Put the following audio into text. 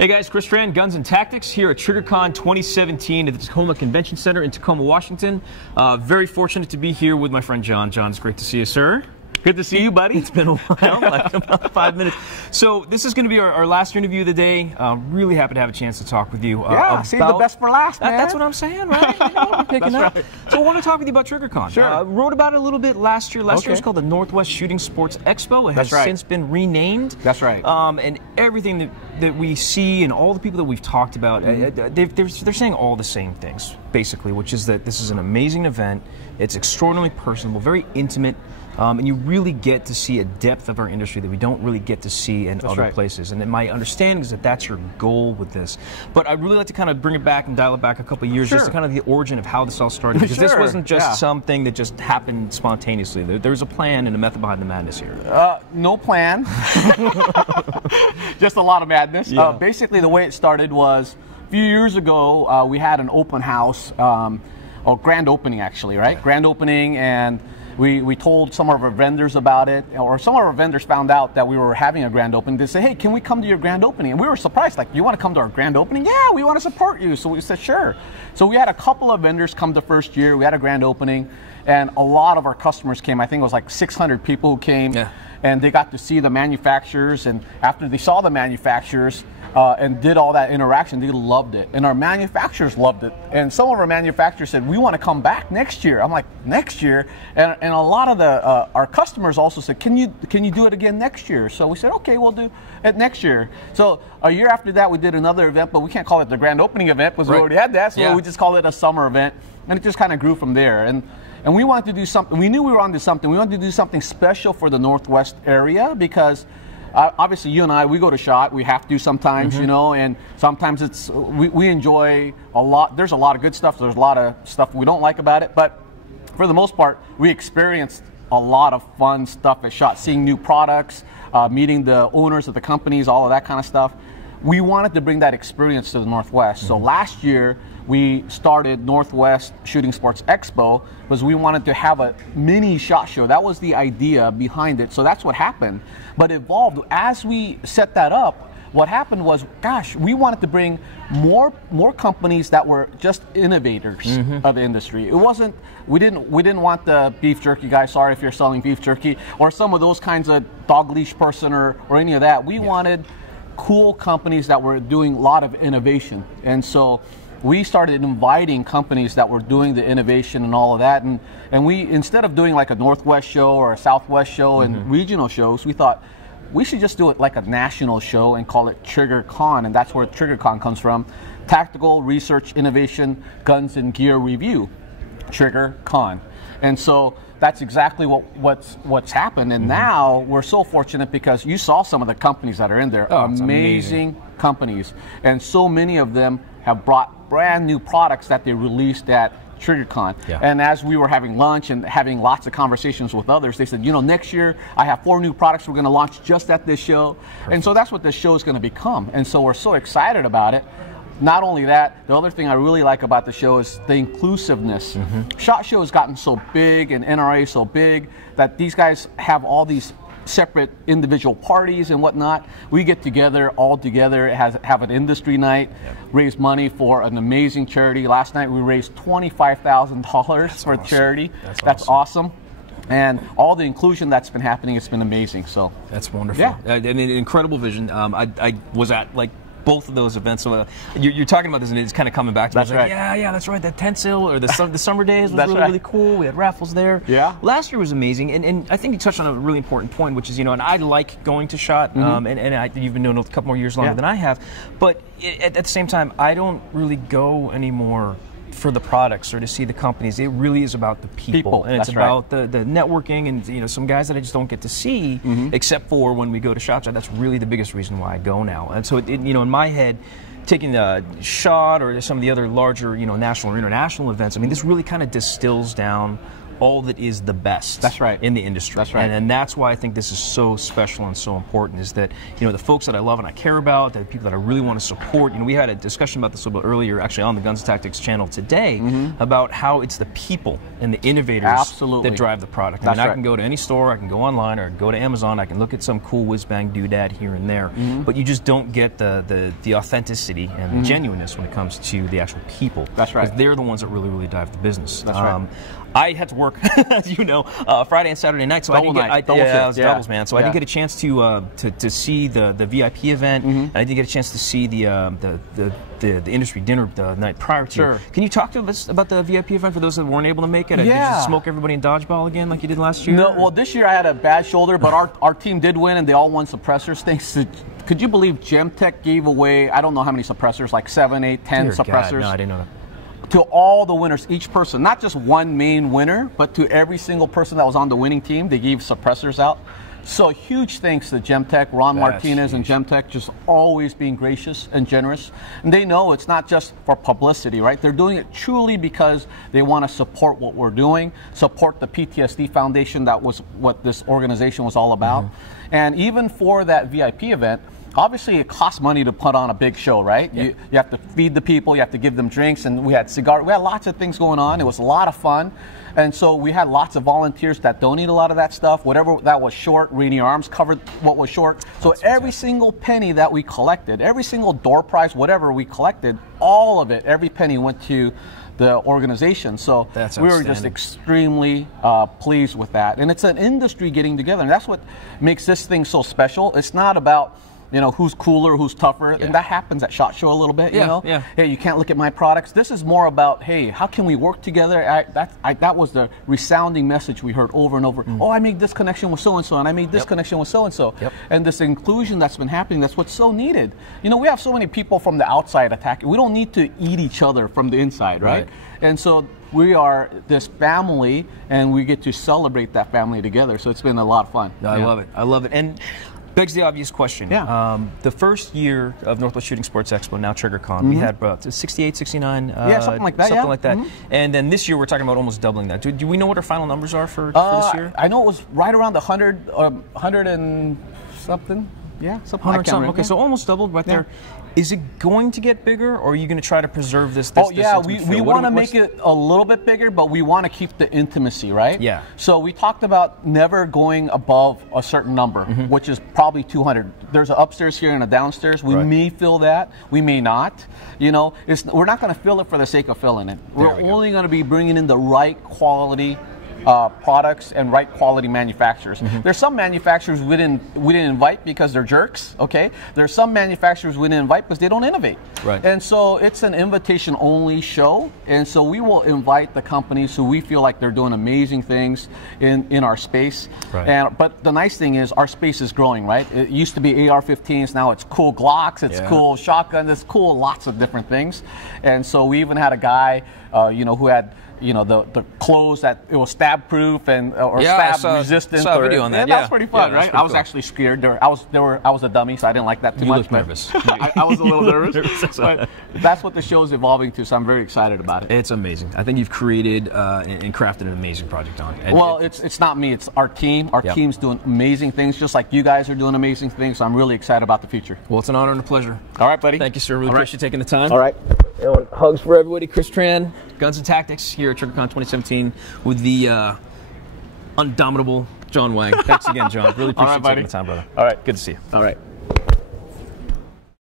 Hey guys, Chris Strand, Guns and Tactics here at TRIGGRCON 2017 at the Tacoma Convention Center in Tacoma, Washington. Very fortunate to be here with my friend John. John, it's great to see you, sir. Good to see you, buddy. It's been a while, like about 5 minutes. So this is going to be our last interview of the day. Really happy to have a chance to talk with you. Yeah, save the best for last, man. That's what I'm saying, right? You know, we're picking up. Right. So I want to talk with you about TRIGGRCON. Sure. Wrote about it a little bit last year. Last year was called the Northwest Shooting Sports Expo. It has since been renamed. That's right. And everything that we see and all the people that we've talked about, they're saying all the same things, basically, which is that this is an amazing event. It's extraordinarily personable, very intimate. And you really get to see a depth of our industry that we don't really get to see in other places. And my understanding is that that's your goal with this. But I'd really like to kind of bring it back and dial it back a couple of years, just to kind of the origin of how this all started. Because this wasn't just something that just happened spontaneously. There's a plan and a method behind the madness here. No plan. Just a lot of madness. Yeah. Basically, the way it started was a few years ago, we had an open house, or grand opening actually, right? Yeah. Grand opening, and we told some of our vendors about it, or some of our vendors found out that we were having a grand opening. They said, hey, can we come to your grand opening? And we were surprised, like, you want to come to our grand opening? Yeah, we want to support you. So we said, sure. So we had a couple of vendors come the first year. We had a grand opening, and a lot of our customers came. I think it was like 600 people who came, and they got to see the manufacturers. And after they saw the manufacturers, and did all that interaction, they loved it. And our manufacturers loved it. And some of our manufacturers said, we want to come back next year. I'm like, next year? And a lot of our customers also said, can you do it again next year? So we said, okay, we'll do it next year. So a year after that, we did another event, but we can't call it the grand opening event because we already had that. So we just called it a summer event. And it just kind of grew from there. And we wanted to do something. We knew we were onto something. We wanted to do something special for the Northwest area because obviously, you and I, we go to SHOT. We have to sometimes, you know, and sometimes we enjoy a lot. There's a lot of good stuff. There's a lot of stuff we don't like about it. But for the most part, we experienced a lot of fun stuff at SHOT, seeing new products, meeting the owners of the companies, all of that kind of stuff. We wanted to bring that experience to the Northwest. So last year, we started Northwest Shooting Sports Expo because we wanted to have a mini SHOT Show. That was the idea behind it. So that's what happened. But evolved as we set that up. What happened was, gosh, we wanted to bring more companies that were just innovators of the industry. It wasn't, we didn't want the beef jerky guy. Sorry if you're selling beef jerky, or some of those kinds of dog leash person or any of that. We wanted cool companies that were doing a lot of innovation. And so we started inviting companies that were doing the innovation and all of that. And we, instead of doing like a Northwest show or a Southwest show and regional shows, we thought we should just do it like a national show and call it TRIGGRCON. And that's where TRIGGRCON comes from. Tactical Research Innovation Guns and Gear Review, TRIGGRCON. And so that's exactly what's happened. And now we're so fortunate because you saw some of the companies that are in there. Amazing companies. And so many of them have brought brand new products that they released at TRIGGRCON. And as we were having lunch and having lots of conversations with others, they said, you know, next year I have 4 new products we're going to launch just at this show. And so that's what this show is going to become. And so we're so excited about it. Not only that, the other thing I really like about the show is the inclusiveness. SHOT Show has gotten so big and NRA so big that these guys have all these separate individual parties and whatnot. We get together all together, have an industry night, raise money for an amazing charity. Last night we raised $25,000 for charity. That's awesome. And all the inclusion that's been happening, it's been amazing. So that's wonderful. An incredible vision. I was at like both of those events. So you're talking about this, and it's kind of coming back to me. That's right. Yeah, that's right. That tent sale or the summer days was really cool. We had raffles there. Yeah. Last year was amazing, and I think you touched on a really important point, which is, you know, and I like going to SHOT, and you've been doing it a couple more years longer than I have, but at the same time, I don't really go anymore for the products or to see the companies. It really is about the people. And it's about the networking and, you know, some guys that I just don't get to see except for when we go to SHOT. That's really the biggest reason why I go now. And so, you know, in my head, taking the SHOT or some of the other larger, you know, national or international events, I mean, this really kind of distills down all that is the best. That's right. In the industry. That's right. And that's why I think this is so special and so important, is that, you know, the folks that I love and I care about, the people that I really want to support. You know, we had a discussion about this a little bit earlier, actually, on the Guns and Tactics channel today, about how it's the people and the innovators that drive the product. I mean, I can go to any store, I can go online, or go to Amazon, I can look at some cool whiz-bang doodad here and there, but you just don't get the authenticity and the genuineness when it comes to the actual people. That's right. Because they're the ones that really drive the business. That's right. I had to work, as you know, Friday and Saturday night, so doubles, it was doubles, man. So I didn't get a chance to see the VIP event. And I didn't get a chance to see the industry dinner the night prior to. Sure. Can you talk to us about the VIP event for those that weren't able to make it? Yeah. Did you smoke everybody in dodgeball again like you did last year? No, well, this year I had a bad shoulder, but our team did win, and they all won suppressors. Thanks to, could you believe Gemtech gave away, I don't know how many suppressors, like 7, 8, 10 Dear suppressors? God, no, I didn't know that. To all the winners, each person, not just one main winner, but to every single person that was on the winning team, they gave suppressors out. So huge thanks to Gemtech, Ron Martinez and Gemtech, just always being gracious and generous. And they know it's not just for publicity, right? They're doing it truly because they want to support what we're doing, support the PTSD Foundation. That was what this organization was all about. And even for that VIP event, obviously it costs money to put on a big show, right? You have to feed the people, you have to give them drinks, and we had lots of things going on. It was a lot of fun. And so we had lots of volunteers that donate a lot of that stuff. Whatever that was short, Rainier Arms covered what was short. So every single penny that we collected, every single door prize, whatever we collected, all of it, every penny went to the organization. So we were just extremely pleased with that. And it's an industry getting together. And that's what makes this thing so special. It's not about, you know, who's cooler, who's tougher, and that happens at SHOT Show a little bit, you know? Hey, you can't look at my products. This is more about, hey, how can we work together? That was the resounding message we heard over and over. Oh, I made this connection with so-and-so, and I made this connection with so-and-so. And this inclusion that's been happening, that's what's so needed. You know, we have so many people from the outside attacking. We don't need to eat each other from the inside, right? And so we are this family, and we get to celebrate that family together. So it's been a lot of fun. No, I love it. I love it. And begs the obvious question. The first year of Northwest Shooting Sports Expo, now TRIGGRCON, we had about 68, 69? Something like that. Something like that. And then this year we're talking about almost doubling that. Do we know what our final numbers are for this year? I know it was right around 100 and something. Yeah, something like that. Okay, so almost doubled right there. Is it going to get bigger, or are you going to try to preserve this? We want to make it a little bit bigger, but we want to keep the intimacy, right? Yeah. So we talked about never going above a certain number, which is probably 200. There's an upstairs here and a downstairs. We may fill that, we may not. You know, we're not going to fill it for the sake of filling it. We're only going to be bringing in the right quality products and right quality manufacturers. There's some manufacturers we didn't invite because they're jerks. Okay, there's some manufacturers we didn't invite because they don't innovate. Right. And so it's an invitation only show, and so we will invite the companies who we feel like they're doing amazing things in our space. Right. But the nice thing is our space is growing. Right. It used to be AR-15s. Now it's cool Glocks. It's cool shotguns. It's cool lots of different things. And so we even had a guy, you know, who had, you know, the clothes that it was stab proof and or stab resistant. I saw a video on that. That's pretty fun, right? I was actually scared. I was a dummy, so I didn't like that too much. You looked nervous. I was a little nervous. But that's what the show's evolving to, so I'm very excited about it. It's amazing. I think you've created and crafted an amazing project on it. Well, it's not me. It's our team. Our team's doing amazing things, just like you guys are doing amazing things. So I'm really excited about the future. Well, it's an honor and a pleasure. All right, buddy. Thank you, sir. Really appreciate you taking the time. All right. Hugs for everybody. Chris Tran, Guns and Tactics here at TRIGGRCON 2017 with the undominable John Hwang. Thanks again, John. Really appreciate you taking the time, brother. All right. Good to see you. All right.